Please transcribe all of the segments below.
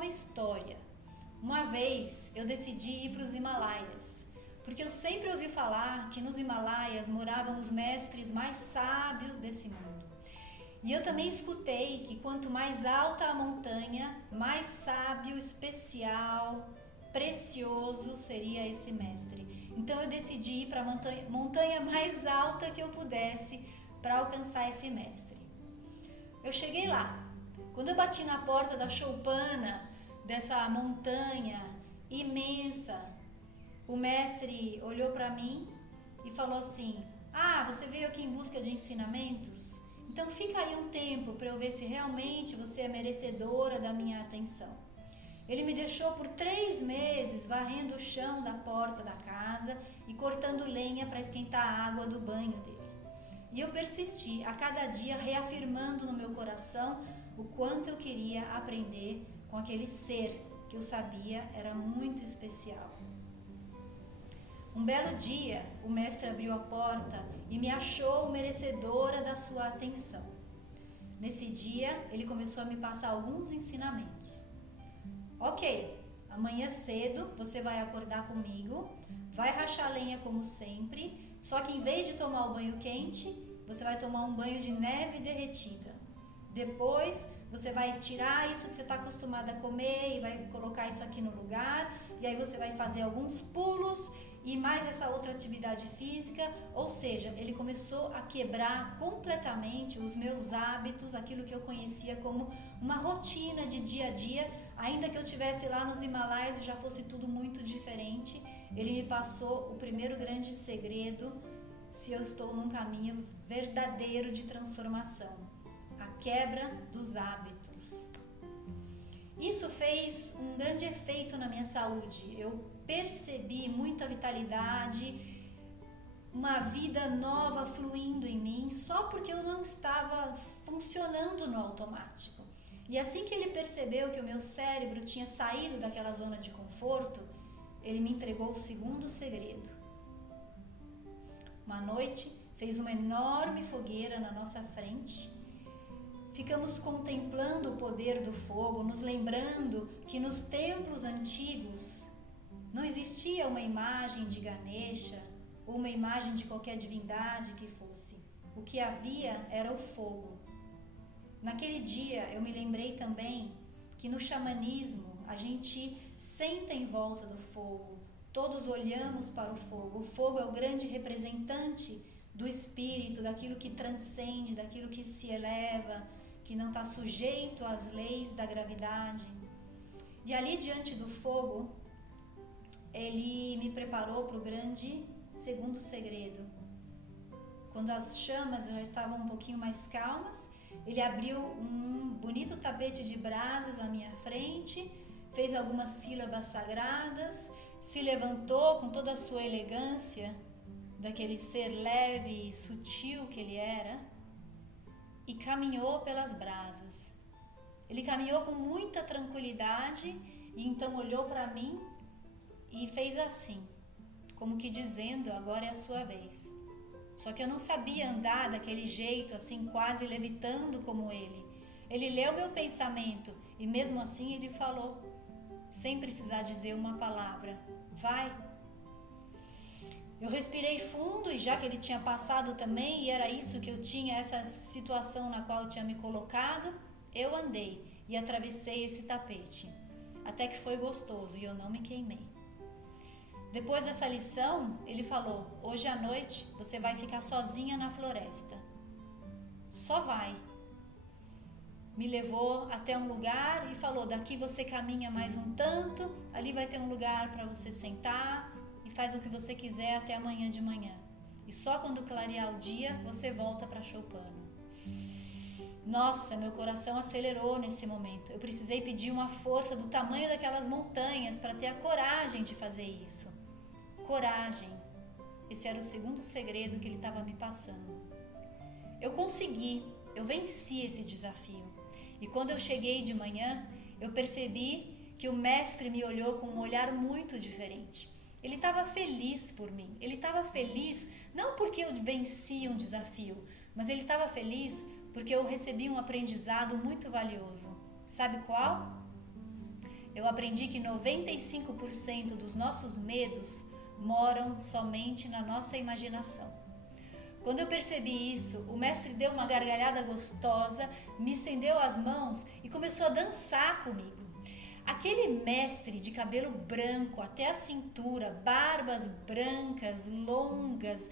uma história. Uma vez eu decidi ir para os Himalaias, porque eu sempre ouvi falar que nos Himalaias moravam os mestres mais sábios desse mundo. E eu também escutei que quanto mais alta a montanha, mais sábio, especial, precioso seria esse mestre. Então eu decidi ir para a montanha mais alta que eu pudesse para alcançar esse mestre. Eu cheguei lá. Quando eu bati na porta da choupana, dessa montanha imensa, o mestre olhou para mim e falou assim: você veio aqui em busca de ensinamentos? Então fica aí um tempo para eu ver se realmente você é merecedora da minha atenção. Ele me deixou por 3 meses varrendo o chão da porta da casa e cortando lenha para esquentar a água do banho dele. E eu persisti, a cada dia reafirmando no meu coração o quanto eu queria aprender com aquele ser que eu sabia era muito especial. Um belo dia, o mestre abriu a porta e me achou merecedora da sua atenção. Nesse dia, ele começou a me passar alguns ensinamentos. Ok, amanhã cedo você vai acordar comigo, vai rachar lenha como sempre, só que em vez de tomar o banho quente, você vai tomar um banho de neve derretida. Depois você vai tirar isso que você está acostumada a comer e vai colocar isso aqui no lugar, e aí você vai fazer alguns pulos e mais essa outra atividade física. Ou seja, ele começou a quebrar completamente os meus hábitos, aquilo que eu conhecia como uma rotina de dia a dia. Ainda que eu estivesse lá nos Himalaias e já fosse tudo muito diferente, ele me passou o primeiro grande segredo se eu estou num caminho verdadeiro de transformação: a quebra dos hábitos. Isso fez um grande efeito na minha saúde. Eu percebi muita vitalidade, uma vida nova fluindo em mim, só porque eu não estava funcionando no automático. E assim que ele percebeu que o meu cérebro tinha saído daquela zona de conforto, ele me entregou o segundo segredo. Uma noite, fez uma enorme fogueira na nossa frente. Ficamos contemplando o poder do fogo, nos lembrando que nos templos antigos não existia uma imagem de Ganesha ou uma imagem de qualquer divindade que fosse. O que havia era o fogo. Naquele dia eu me lembrei também que no xamanismo a gente senta em volta do fogo, todos olhamos para o fogo. O fogo é o grande representante do espírito, daquilo que transcende, daquilo que se eleva, que não está sujeito às leis da gravidade. E ali diante do fogo, ele me preparou para o grande segundo segredo. Quando as chamas já estavam um pouquinho mais calmas, ele abriu um bonito tapete de brasas à minha frente, fez algumas sílabas sagradas, se levantou com toda a sua elegância, daquele ser leve e sutil que ele era, e caminhou pelas brasas. Ele caminhou com muita tranquilidade e então olhou para mim e fez assim, como que dizendo: agora é a sua vez. Só que eu não sabia andar daquele jeito, assim, quase levitando como ele. Ele leu meu pensamento e mesmo assim ele falou, sem precisar dizer uma palavra: vai. Eu respirei fundo, e já que ele tinha passado também, e era isso que eu tinha, essa situação na qual eu tinha me colocado, eu andei e atravessei esse tapete. Até que foi gostoso e eu não me queimei. Depois dessa lição, ele falou: hoje à noite você vai ficar sozinha na floresta. Só vai. Me levou até um lugar e falou: daqui você caminha mais um tanto, ali vai ter um lugar para você sentar e faz o que você quiser até amanhã de manhã. E só quando clarear o dia, você volta para Choupana. Nossa, meu coração acelerou nesse momento. Eu precisei pedir uma força do tamanho daquelas montanhas para ter a coragem de fazer isso. Coragem. Esse era o segundo segredo que ele estava me passando. Eu consegui, eu venci esse desafio. E quando eu cheguei de manhã, eu percebi que o mestre me olhou com um olhar muito diferente. Ele estava feliz por mim. Ele estava feliz não porque eu venci um desafio, mas ele estava feliz porque eu recebi um aprendizado muito valioso. Sabe qual? eu aprendi que 95% dos nossos medos moram somente na nossa imaginação. Quando eu percebi isso, o mestre deu uma gargalhada gostosa, me estendeu as mãos e começou a dançar comigo. Aquele mestre de cabelo branco até a cintura, barbas brancas, longas,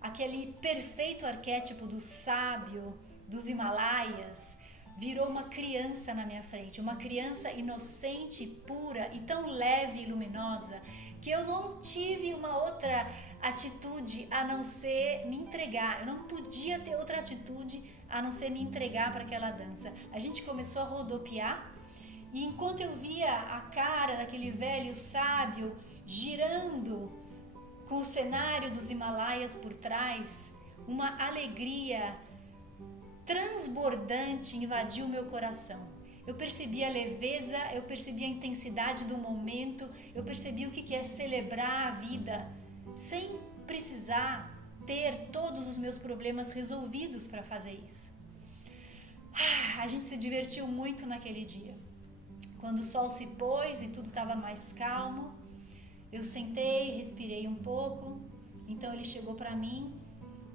aquele perfeito arquétipo do sábio dos Himalaias, virou uma criança na minha frente, uma criança inocente, pura e tão leve e luminosa, que eu não tive uma outra atitude a não ser me entregar. Eu não podia ter outra atitude a não ser me entregar para aquela dança. A gente começou a rodopiar e enquanto eu via a cara daquele velho sábio girando com o cenário dos Himalaias por trás, uma alegria transbordante invadiu meu coração. Eu percebi a leveza, eu percebi a intensidade do momento, eu percebi o que é celebrar a vida sem precisar ter todos os meus problemas resolvidos para fazer isso. A gente se divertiu muito naquele dia. Quando o sol se pôs e tudo estava mais calmo, eu sentei, respirei um pouco, então ele chegou para mim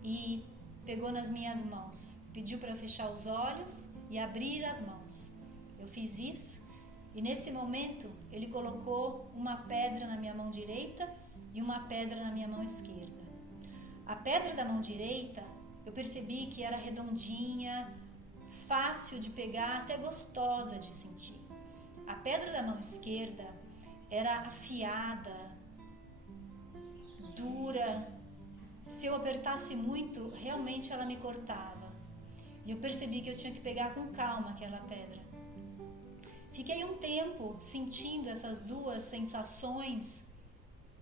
e pegou nas minhas mãos, pediu para fechar os olhos e abrir as mãos. Eu fiz isso e nesse momento ele colocou uma pedra na minha mão direita e uma pedra na minha mão esquerda. A pedra da mão direita eu percebi que era redondinha, fácil de pegar, até gostosa de sentir. A pedra da mão esquerda era afiada, dura. Se eu apertasse muito, realmente ela me cortava. E eu percebi que eu tinha que pegar com calma aquela pedra. Fiquei um tempo sentindo essas duas sensações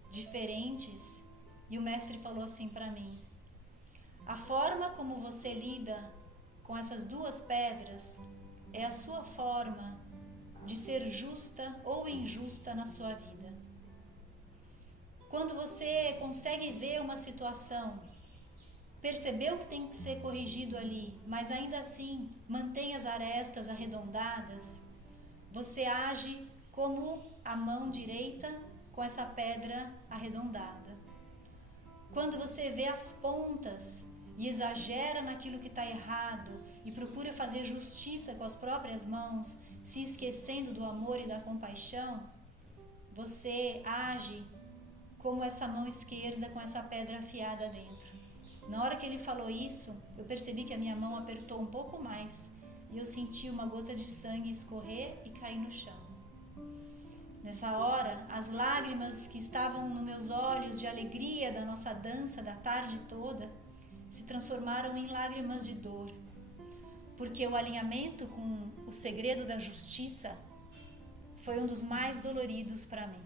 diferentes e o mestre falou assim para mim: a forma como você lida com essas duas pedras é a sua forma de ser justa ou injusta na sua vida. Quando você consegue ver uma situação, percebeu que tem que ser corrigido ali, mas ainda assim mantém as arestas arredondadas, você age como a mão direita com essa pedra arredondada. Quando você vê as pontas e exagera naquilo que está errado e procura fazer justiça com as próprias mãos, se esquecendo do amor e da compaixão, você age como essa mão esquerda com essa pedra afiada dentro. Na hora que ele falou isso, eu percebi que a minha mão apertou um pouco mais e eu senti uma gota de sangue escorrer e cair no chão. Nessa hora, as lágrimas que estavam nos meus olhos de alegria da nossa dança da tarde toda se transformaram em lágrimas de dor, porque o alinhamento com o segredo da justiça foi um dos mais doloridos para mim.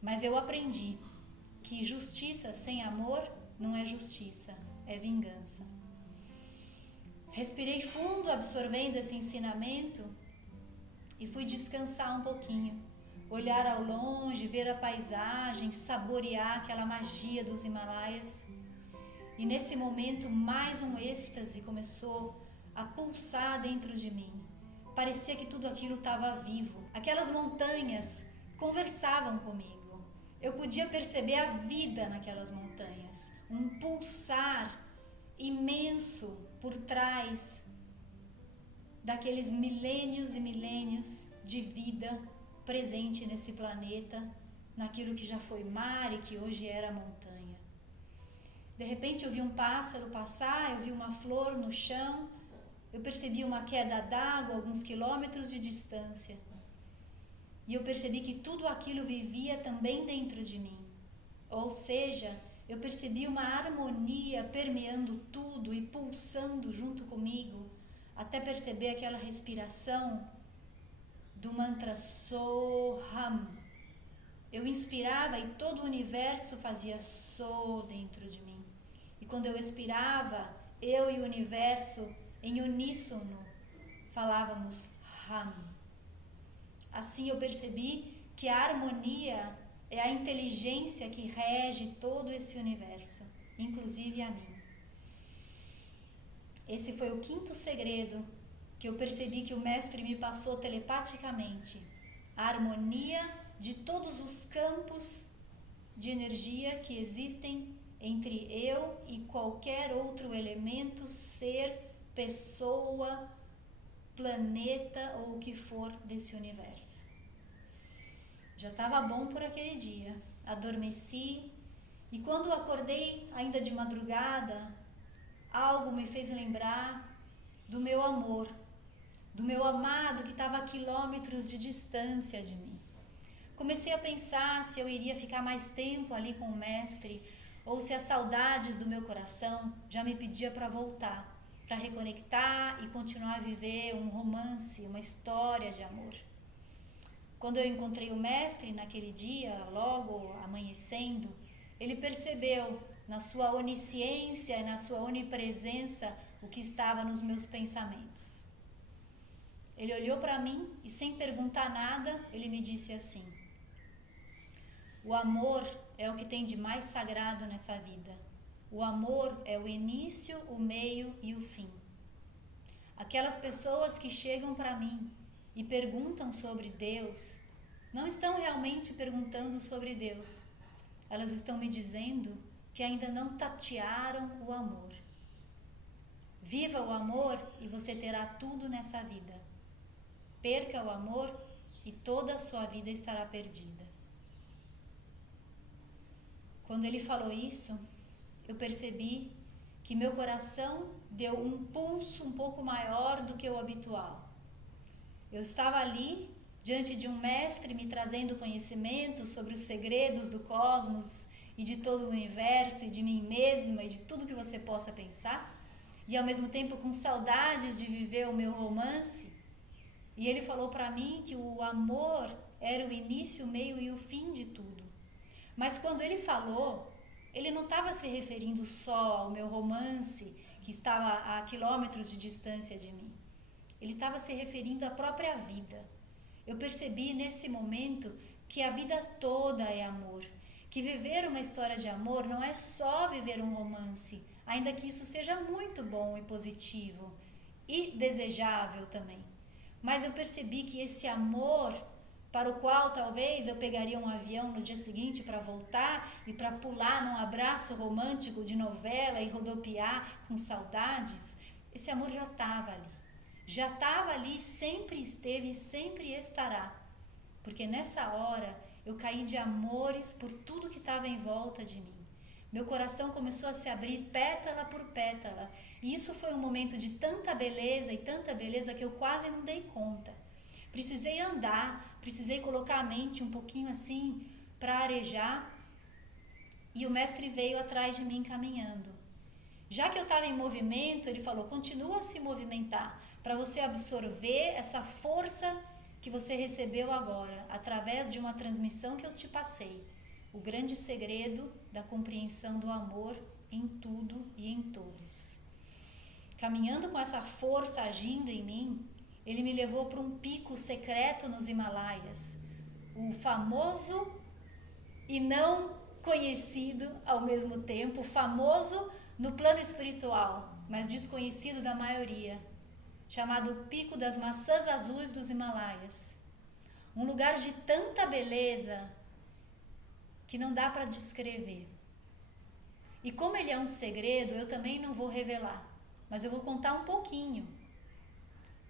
Mas eu aprendi que justiça sem amor não é justiça, é vingança. Respirei fundo, absorvendo esse ensinamento e fui descansar um pouquinho, olhar ao longe, ver a paisagem, saborear aquela magia dos Himalaias. E nesse momento mais um êxtase começou a pulsar dentro de mim. Parecia que tudo aquilo estava vivo. Aquelas montanhas conversavam comigo. Eu podia perceber a vida naquelas montanhas, um pulsar imenso por trás daqueles milênios e milênios de vida presente nesse planeta, naquilo que já foi mar e que hoje era montanha. De repente eu vi um pássaro passar, eu vi uma flor no chão, eu percebi uma queda d'água a alguns quilômetros de distância. E eu percebi que tudo aquilo vivia também dentro de mim. Ou seja, eu percebi uma harmonia permeando tudo e pulsando junto comigo, até perceber aquela respiração do mantra Soham. Eu inspirava e todo o universo fazia So dentro de mim. E quando eu expirava, eu e o universo, em uníssono, falávamos Ham. Assim eu percebi que a harmonia é a inteligência que rege todo esse universo, inclusive a mim. Esse foi o quinto segredo que eu percebi que o mestre me passou telepaticamente. a harmonia de todos os campos de energia que existem entre eu e qualquer outro elemento, ser, pessoa, planeta ou o que for desse universo. Já estava bom por aquele dia. Adormeci e quando acordei, ainda de madrugada, algo me fez lembrar do meu amor, do meu amado que estava a quilômetros de distância de mim. Comecei a pensar se eu iria ficar mais tempo ali com o mestre ou se as saudades do meu coração já me pedia para voltar, para reconectar e continuar a viver um romance, uma história de amor. Quando eu encontrei o mestre naquele dia, logo amanhecendo, ele percebeu na sua onisciência e na sua onipresença o que estava nos meus pensamentos. Ele olhou para mim e, sem perguntar nada, ele me disse assim: o amor é o que tem de mais sagrado nessa vida. O amor é o início, o meio e o fim. Aquelas pessoas que chegam para mim e perguntam sobre Deus, não estão realmente perguntando sobre Deus. Elas estão me dizendo que ainda não tatearam o amor. Viva o amor e você terá tudo nessa vida. Perca o amor e toda a sua vida estará perdida. Quando ele falou isso, eu percebi que meu coração deu um pulso um pouco maior do que o habitual. Eu estava ali, diante de um mestre me trazendo conhecimento sobre os segredos do cosmos e de todo o universo e de mim mesma e de tudo que você possa pensar, e ao mesmo tempo com saudades de viver o meu romance. E ele falou para mim que o amor era o início, o meio e o fim de tudo. Mas quando ele falou, ele não estava se referindo só ao meu romance, que estava a quilômetros de distância de mim. Ele estava se referindo à própria vida. Eu percebi nesse momento que a vida toda é amor. Que viver uma história de amor não é só viver um romance, ainda que isso seja muito bom e positivo e desejável também. Mas eu percebi que esse amor, para o qual talvez eu pegaria um avião no dia seguinte para voltar e para pular num abraço romântico de novela e rodopiar com saudades, esse amor já estava ali. Já estava ali, sempre esteve e sempre estará. Porque nessa hora eu caí de amores por tudo que estava em volta de mim. Meu coração começou a se abrir pétala por pétala. E isso foi um momento de tanta beleza e tanta beleza que eu quase não dei conta. Precisei andar, precisei colocar a mente um pouquinho assim para arejar. E o mestre veio atrás de mim caminhando. Já que eu estava em movimento, ele falou: continua a se movimentar para você absorver essa força que você recebeu agora, através de uma transmissão que eu te passei. O grande segredo da compreensão do amor em tudo e em todos. Caminhando com essa força agindo em mim, ele me levou para um pico secreto nos Himalaias, o famoso e não conhecido ao mesmo tempo, famoso no plano espiritual, mas desconhecido da maioria, chamado Pico das Maçãs Azuis dos Himalaias. Um lugar de tanta beleza que não dá para descrever. E como ele é um segredo, eu também não vou revelar, mas eu vou contar um pouquinho.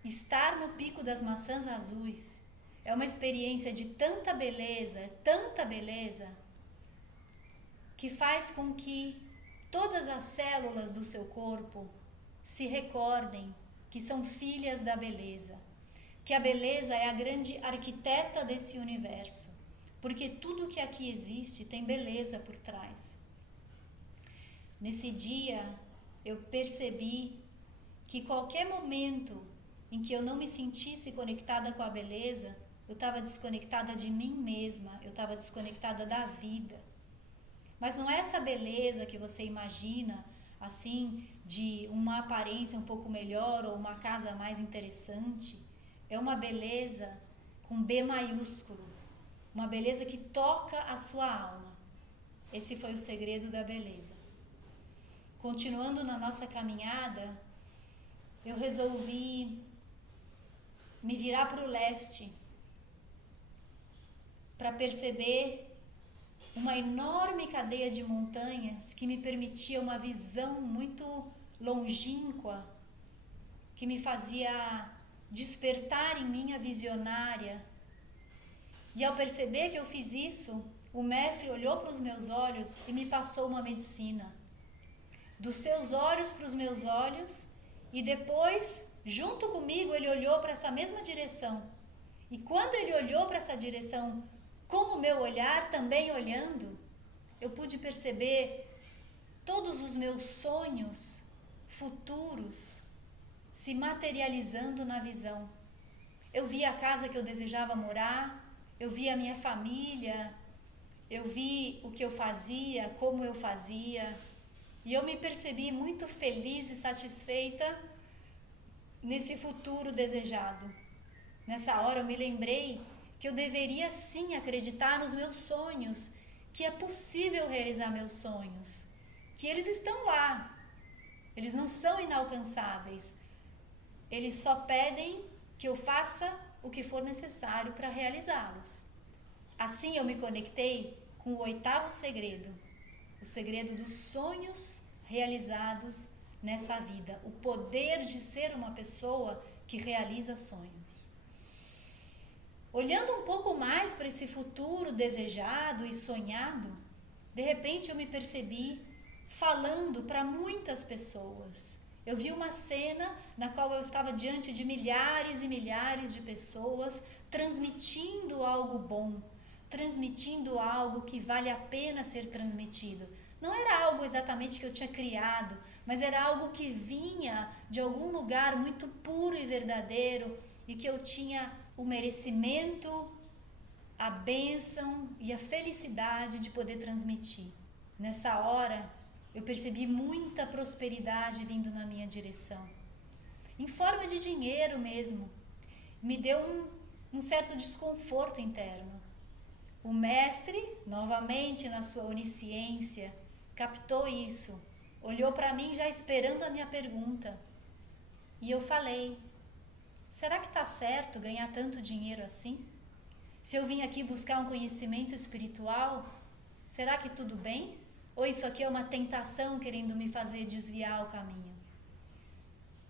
Estar no Pico das Maçãs Azuis é uma experiência de tanta beleza, que faz com que todas as células do seu corpo se recordem que são filhas da beleza, que a beleza é a grande arquiteta desse universo, porque tudo que aqui existe tem beleza por trás. Nesse dia, eu percebi que qualquer momento em que eu não me sentisse conectada com a beleza, eu estava desconectada de mim mesma, eu estava desconectada da vida. Mas não é essa beleza que você imagina, assim, de uma aparência um pouco melhor ou uma casa mais interessante. É uma beleza com B maiúsculo, uma beleza que toca a sua alma. Esse foi o segredo da beleza. Continuando na nossa caminhada, eu resolvi me virar para o leste para perceber uma enorme cadeia de montanhas que me permitia uma visão muito longínqua, que me fazia despertar em mim a visionária. E ao perceber que eu fiz isso, o mestre olhou para os meus olhos e me passou uma medicina. Dos seus olhos para os meus olhos, e depois, junto comigo, ele olhou para essa mesma direção. E quando ele olhou para essa direção, com o meu olhar também olhando, eu pude perceber todos os meus sonhos futuros se materializando na visão. Eu vi a casa que eu desejava morar, eu vi a minha família, eu vi o que eu fazia, como eu fazia, e eu me percebi muito feliz e satisfeita nesse futuro desejado. Nessa hora eu me lembrei que eu deveria sim acreditar nos meus sonhos, que é possível realizar meus sonhos, que eles estão lá, eles não são inalcançáveis, eles só pedem que eu faça o que for necessário para realizá-los. Assim eu me conectei com o 8º segredo, o segredo dos sonhos realizados nessa vida, o poder de ser uma pessoa que realiza sonhos. Olhando um pouco mais para esse futuro desejado e sonhado, de repente eu me percebi falando para muitas pessoas. Eu vi uma cena na qual eu estava diante de milhares e milhares de pessoas, transmitindo algo bom, transmitindo algo que vale a pena ser transmitido. Não era algo exatamente que eu tinha criado, mas era algo que vinha de algum lugar muito puro e verdadeiro e que eu tinha o merecimento, a bênção e a felicidade de poder transmitir. Nessa hora, eu percebi muita prosperidade vindo na minha direção, em forma de dinheiro mesmo. Me deu um certo desconforto interno. O mestre, novamente na sua onisciência, captou isso, olhou para mim já esperando a minha pergunta. E eu falei: será que está certo ganhar tanto dinheiro assim? Se eu vim aqui buscar um conhecimento espiritual, será que tudo bem? Ou isso aqui é uma tentação querendo me fazer desviar o caminho?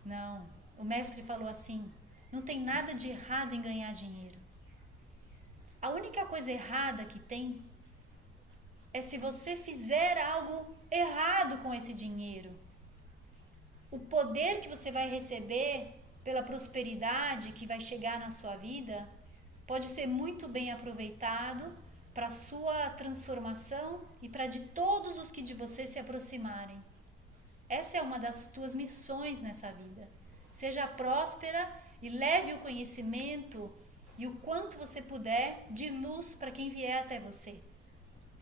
Não, o mestre falou assim: não tem nada de errado em ganhar dinheiro. A única coisa errada que tem é se você fizer algo errado com esse dinheiro. O poder que você vai receber pela prosperidade que vai chegar na sua vida pode ser muito bem aproveitado para a sua transformação e para de todos os que de você se aproximarem. Essa é uma das tuas missões nessa vida. Seja próspera e leve o conhecimento e o quanto você puder de luz para quem vier até você.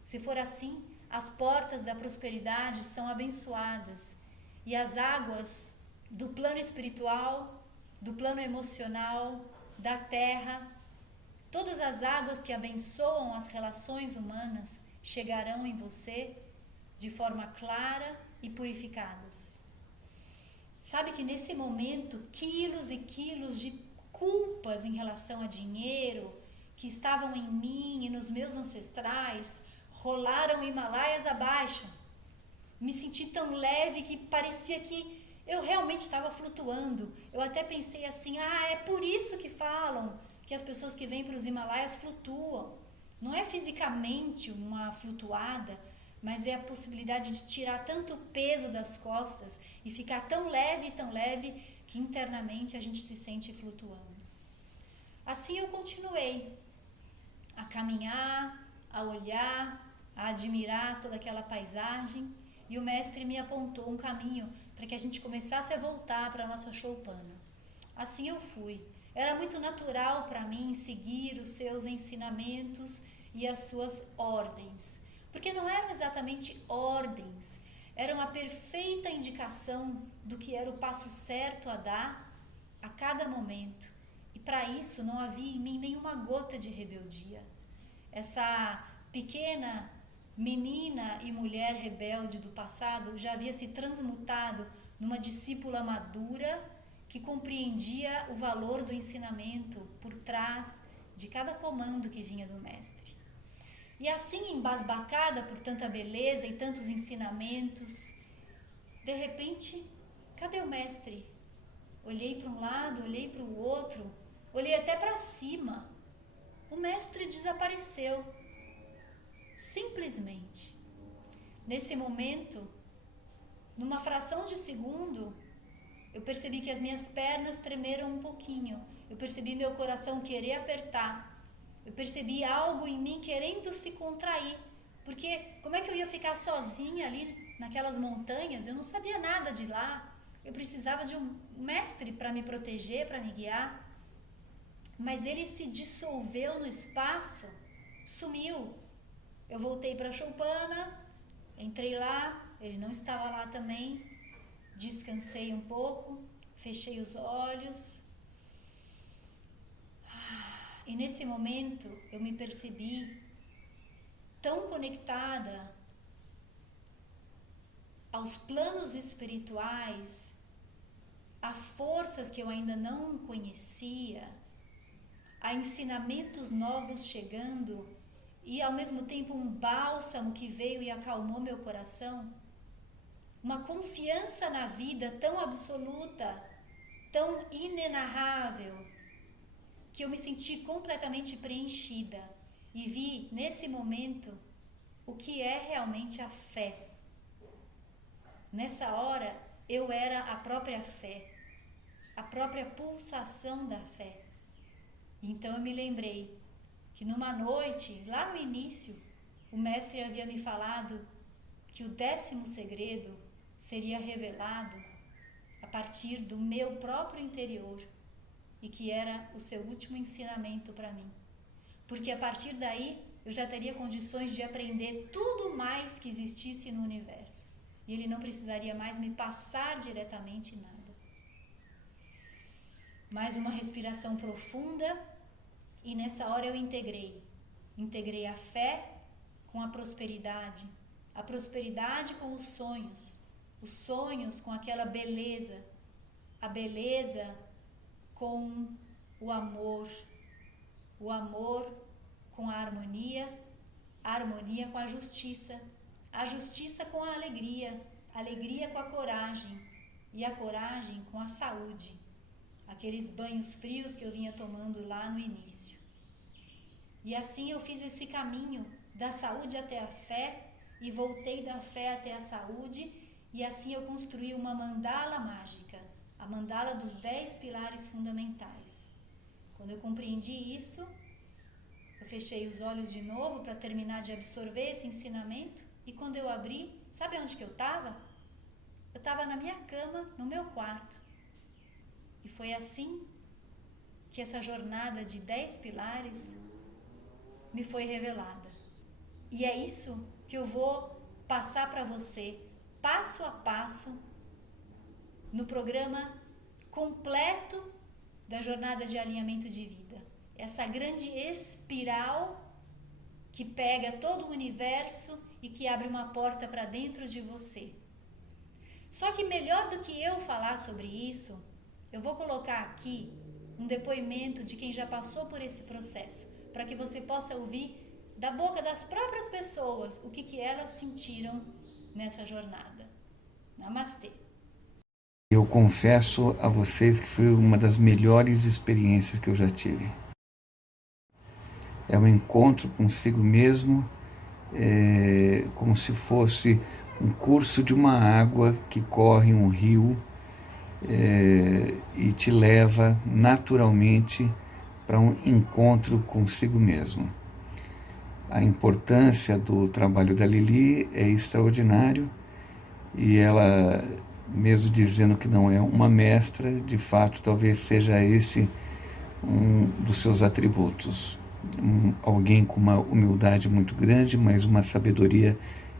Se for assim, as portas da prosperidade são abençoadas e as águas do plano espiritual, do plano emocional, da terra, todas as águas que abençoam as relações humanas chegarão em você de forma clara e purificadas. Sabe que nesse momento, quilos e quilos de culpas em relação a dinheiro que estavam em mim e nos meus ancestrais rolaram Himalaias abaixo. Me senti tão leve que parecia que eu realmente estava flutuando. Eu até pensei assim: é por isso que falam que as pessoas que vêm para os Himalaias flutuam. Não é fisicamente uma flutuada, mas é a possibilidade de tirar tanto peso das costas e ficar tão leve que internamente a gente se sente flutuando. Assim eu continuei a caminhar, a olhar, a admirar toda aquela paisagem, e o mestre me apontou um caminho para que a gente começasse a voltar para a nossa choupana. Assim eu fui. Era muito natural para mim seguir os seus ensinamentos e as suas ordens, porque não eram exatamente ordens, eram a perfeita indicação do que era o passo certo a dar a cada momento. E para isso não havia em mim nenhuma gota de rebeldia. Essa pequena menina e mulher rebelde do passado já havia se transmutado numa discípula madura que compreendia o valor do ensinamento por trás de cada comando que vinha do mestre. E assim, embasbacada por tanta beleza e tantos ensinamentos, de repente, cadê o mestre? Olhei para um lado, olhei para o outro, olhei até para cima. O mestre desapareceu. Simplesmente. Nesse momento, numa fração de segundo, eu percebi que as minhas pernas tremeram um pouquinho. Eu percebi meu coração querer apertar. Eu percebi algo em mim querendo se contrair. Porque como é que eu ia ficar sozinha ali naquelas montanhas? Eu não sabia nada de lá. Eu precisava de um mestre para me proteger, para me guiar. Mas ele se dissolveu no espaço, sumiu. Eu voltei para Choupana, entrei lá, ele não estava lá também. Descansei um pouco, fechei os olhos. E nesse momento eu me percebi tão conectada aos planos espirituais, a forças que eu ainda não conhecia, a ensinamentos novos chegando e ao mesmo tempo um bálsamo que veio e acalmou meu coração. Uma confiança na vida tão absoluta, tão inenarrável, que eu me senti completamente preenchida e vi nesse momento o que é realmente a fé. Nessa hora eu era a própria fé, a própria pulsação da fé. Então eu me lembrei que numa noite, lá no início, o mestre havia me falado que o 10º segredo seria revelado a partir do meu próprio interior e que era o seu último ensinamento para mim. Porque a partir daí eu já teria condições de aprender tudo mais que existisse no universo. E ele não precisaria mais me passar diretamente nada. Mais uma respiração profunda e nessa hora eu integrei a fé com a prosperidade com os sonhos com aquela beleza, a beleza com o amor com a harmonia com a justiça com a alegria com a coragem e a coragem com a saúde. Aqueles banhos frios que eu vinha tomando lá no início. E assim eu fiz esse caminho da saúde até a fé e voltei da fé até a saúde e assim eu construí uma mandala mágica, a mandala dos 10 pilares fundamentais. Quando eu compreendi isso, eu fechei os olhos de novo para terminar de absorver esse ensinamento e quando eu abri, sabe onde que eu estava? Eu estava na minha cama, no meu quarto. E foi assim que essa jornada de 10 pilares me foi revelada. E é isso que eu vou passar para você, passo a passo, no programa completo da jornada de alinhamento de vida. Essa grande espiral que pega todo o universo e que abre uma porta para dentro de você. Só que melhor do que eu falar sobre isso, eu vou colocar aqui um depoimento de quem já passou por esse processo, para que você possa ouvir da boca das próprias pessoas o que elas sentiram nessa jornada. Namastê. Eu confesso a vocês que foi uma das melhores experiências que eu já tive. É um encontro consigo mesmo, como se fosse um curso de uma água que corre um rio, e te leva naturalmente para um encontro consigo mesmo. A importância do trabalho da Lili é extraordinário e ela, mesmo dizendo que não é uma mestra, de fato talvez seja esse um dos seus atributos. Alguém com uma humildade muito grande, mas uma sabedoria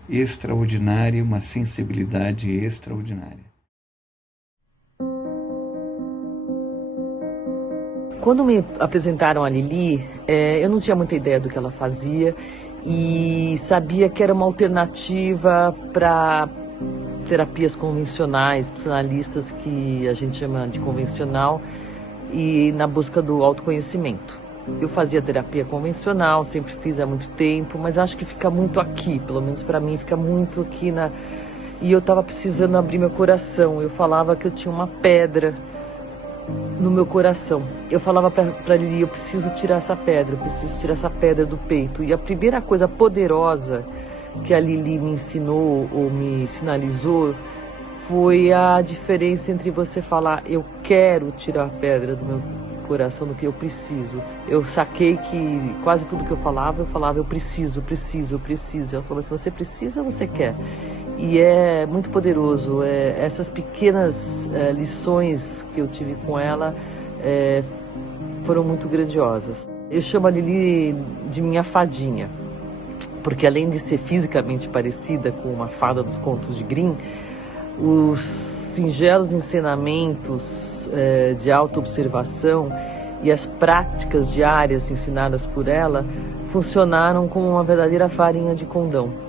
extraordinária, uma sensibilidade extraordinária. Quando me apresentaram a Lili, eu não tinha muita ideia do que ela fazia e sabia que era uma alternativa para terapias convencionais, psicanalistas que a gente chama de convencional, e na busca do autoconhecimento. Eu fazia terapia convencional, sempre fiz há muito tempo, mas acho que fica muito aqui, pelo menos para mim, fica muito aqui na... E eu estava precisando abrir meu coração. Eu falava que eu tinha uma pedra no meu coração. Eu falava para Lili, eu preciso tirar essa pedra, eu preciso tirar essa pedra do peito. E a primeira coisa poderosa que a Lili me ensinou ou me sinalizou foi a diferença entre você falar eu quero tirar a pedra do meu coração do que eu preciso. Eu saquei que quase tudo que eu falava eu preciso. Ela falou assim, você precisa ou você quer? E é muito poderoso. Essas pequenas lições que eu tive com ela foram muito grandiosas. Eu chamo a Lili de minha fadinha, porque além de ser fisicamente parecida com uma fada dos contos de Grimm, os singelos ensinamentos de autoobservação e as práticas diárias ensinadas por ela funcionaram como uma verdadeira farinha de condão.